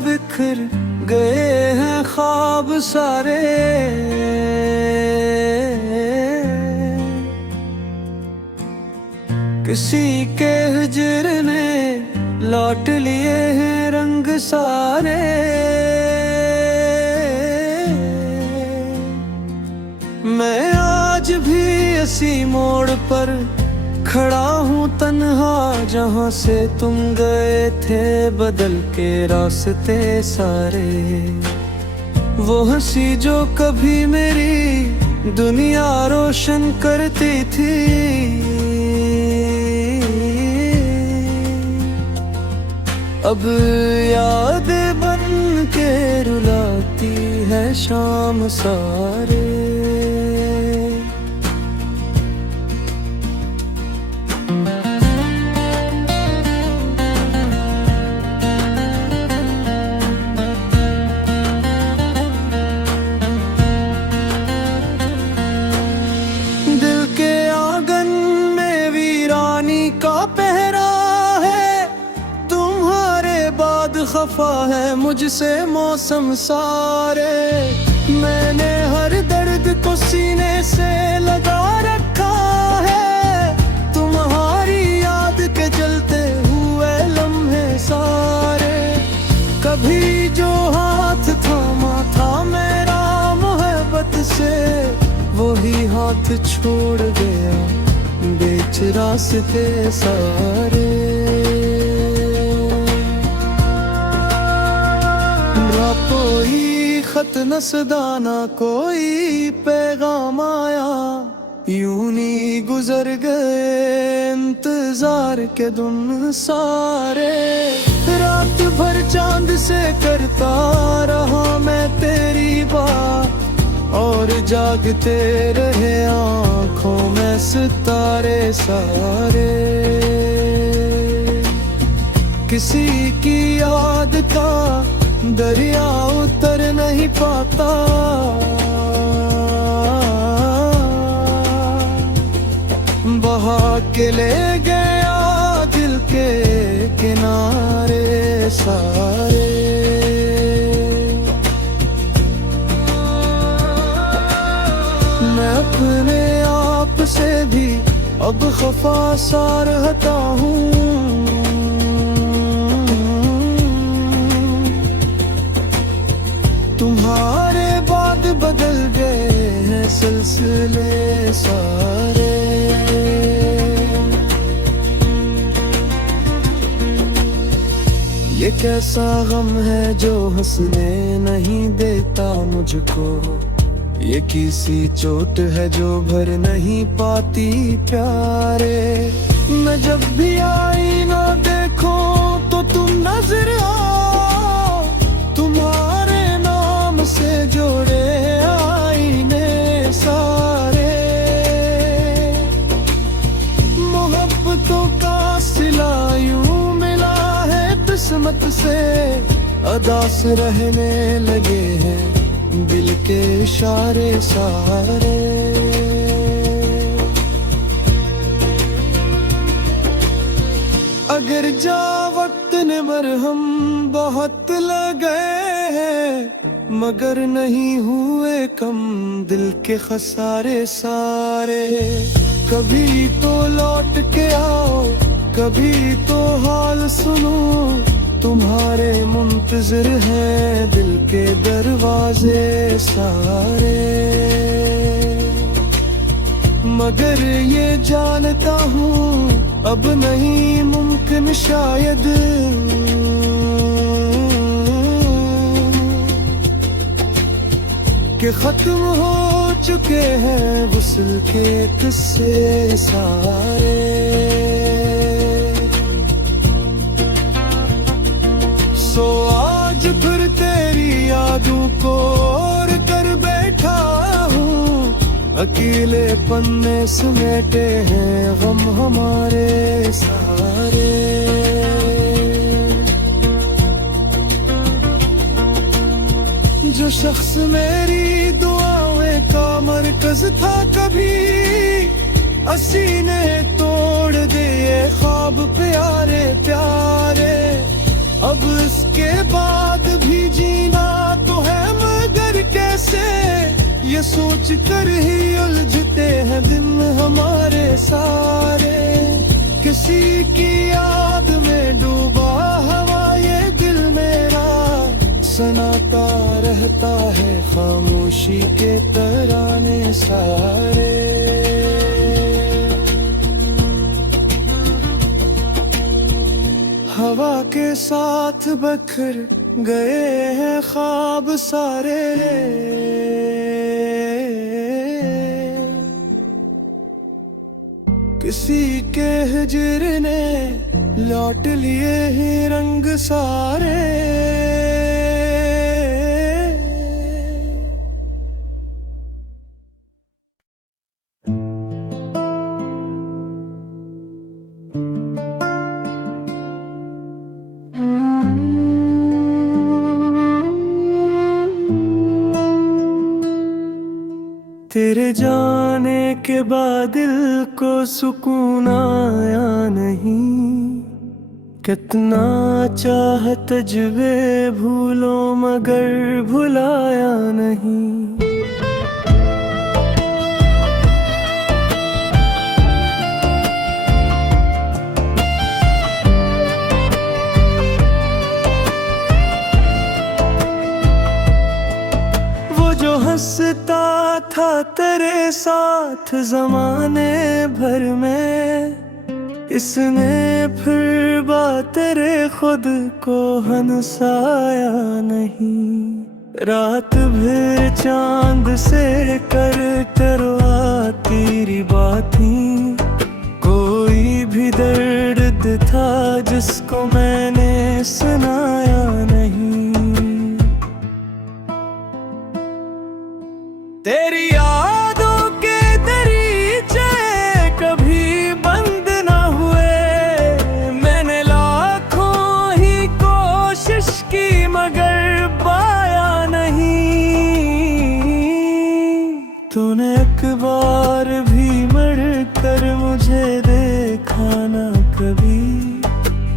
बिखर गए हैं ख्वाब सारे। किसी के हिजर ने लौट लिए हैं रंग सारे। मैं आज भी इसी मोड़ पर खड़ा हूँ तन्हा, जहाँ से तुम गए थे बदल के रास्ते सारे। वो हंसी जो कभी मेरी दुनिया रोशन करती थी, अब यादें बन के रुलाती है शाम सारे। दिल के आंगन में वीरानी का पहरा है, तुम्हारे बाद खफा है मुझसे मौसम सारे। मैंने हर दर्द को सीने से लगा रखा है, तुम्हारी याद के जलते हुए लम्हे सारे। कभी जो हाथ थामा था मेरा मोहब्बत से, वही हाथ छोड़ गया बीच रास्ते सारे। ना कोई खत न सदा ना कोई पैगाम आया, यूं ही गुजर गए इंतजार के दिन सारे। रात भर चांद से करता रहा मैं तेरी बात, और जागते रहे आँखों में सितारे सारे। किसी की याद का दरिया उतर नहीं पाता, बहा के ले गया दिल के किनारे सारे। मैं अपने आप से भी अब खफा सा रहता हूँ, तुम्हारे बाद बदल गए हैं सिलसिले सारे। ये कैसा गम है जो हंसने नहीं देता मुझको, ये किसी चोट है जो भर नहीं पाती प्यारे। मैं जब भी आईना देखो तो तुम नजर आओ, तुम्हारे नाम से जोड़े आईने सारे। मोहब्बतों का सिला यूं मिला है किस्मत से, अदा से रहने लगे हैं दिल के इशारे सारे। अगर जा वक्त ने मरहम बहुत लगे हैं, मगर नहीं हुए कम दिल के खसारे सारे। कभी तो लौट के आओ, कभी तो हाल सुनो, तुम्हारे मुंतज़िर हैं दिल के दरवाजे सारे। मगर ये जानता हूँ अब नहीं मुमकिन शायद, कि खत्म हो चुके हैं वुसल के किस्से सारे। सो आज फिर तेरी यादों को और कर बैठा हूँ, अकेले पन्ने समेटे हैं गम हमारे सारे। जो शख्स मेरी दुआएं का मरकज था कभी, सीने तोड़ दिए ख्वाब प्यारे प्यारे। अब इसके बाद भी जीना तो है मगर कैसे, ये सोच कर ही उलझते हैं दिन हमारे सारे। किसी की याद में डूबा हवा ये दिल मेरा, सुनाता रहता है खामोशी के तराने सारे। हवा के साथ बखर गए हैं ख्वाब सारे। किसी के हिजर ने लौट लिए ही रंग सारे। तेरे जाने के बाद दिल को सुकून आया नहीं, कितना चाह तजबे भूलो मगर भुलाया नहीं। वो जो हंसता था तेरे साथ जमाने भर में, इसने फिर बात तेरे खुद को हंसाया नहीं। रात भर चांद से कर तेरी बातें, कोई भी दर्द था जिसको मैंने सुनाया नहीं। तेरी यादों के दरीचे कभी बंद ना हुए, मैंने लाखों ही कोशिश की मगर पाया नहीं। तूने एक बार भी मर कर मुझे देखा ना कभी,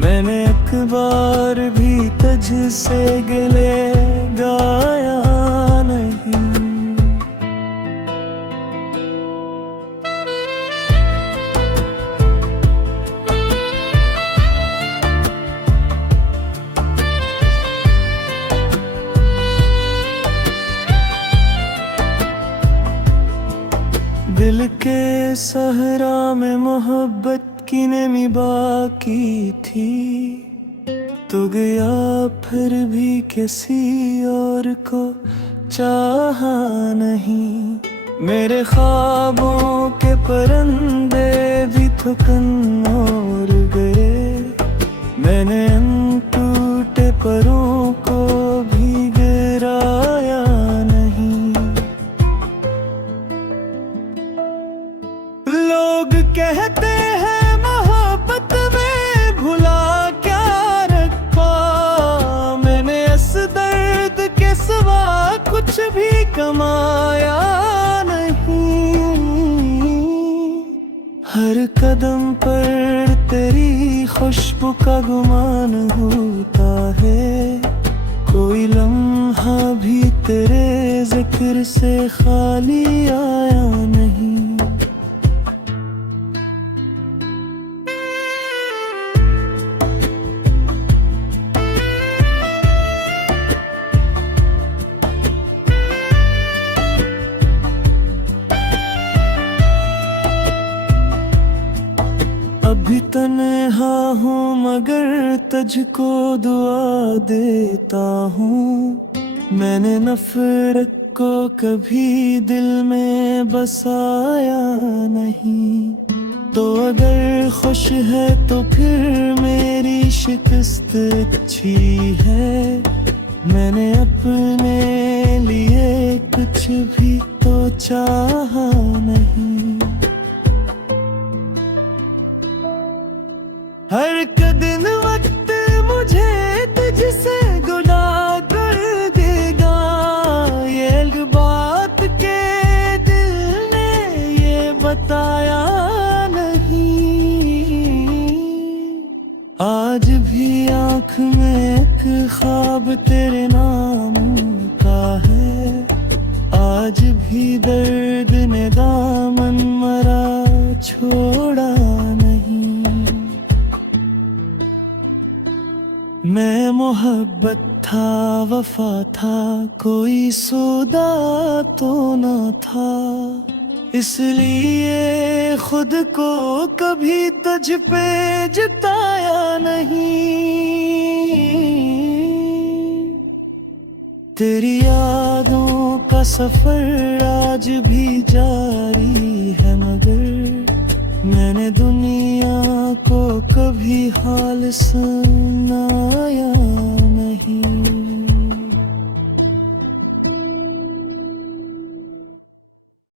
मैंने एक बार भी तुझसे गिले गाया नहीं। दिल के सहरा में मोहब्बत की नमी बाकी थी, तो गया फिर भी किसी और को चाहा नहीं। मेरे ख्वाबों के परिंदे भी थकन और गए, मैंने उन टूटे परों को भी गिराया नहीं। लोग कहते हैं मोहब्बत में भुला क्या रखा, मैंने इस दर्द के सिवा कुछ भी कमाया नहीं। हर कदम पर तेरी खुशबू का गुमान होता है, कोई लम्हा भी तेरे जिक्र से खाली आया नहीं। अभी तन्हा हूँ मगर तुझको दुआ देता हूँ, मैंने नफरत को कभी दिल में बसाया नहीं। तो अगर खुश है तो फिर मेरी शिकस्त अच्छी है, मैंने अपने लिए कुछ भी तो चाहा नहीं। हर एक दिन वक्त मुझे तुझसे गुला कर देगा, ये बात के दिल ने ये बताया नहीं। आज भी आँख में वफा था, कोई सौदा तो न था, इसलिए खुद को कभी तुझ पे जताया नहीं। तेरी यादों का सफर आज भी जारी है, मगर मैंने दुनिया को कभी हाल सुनाया नहीं।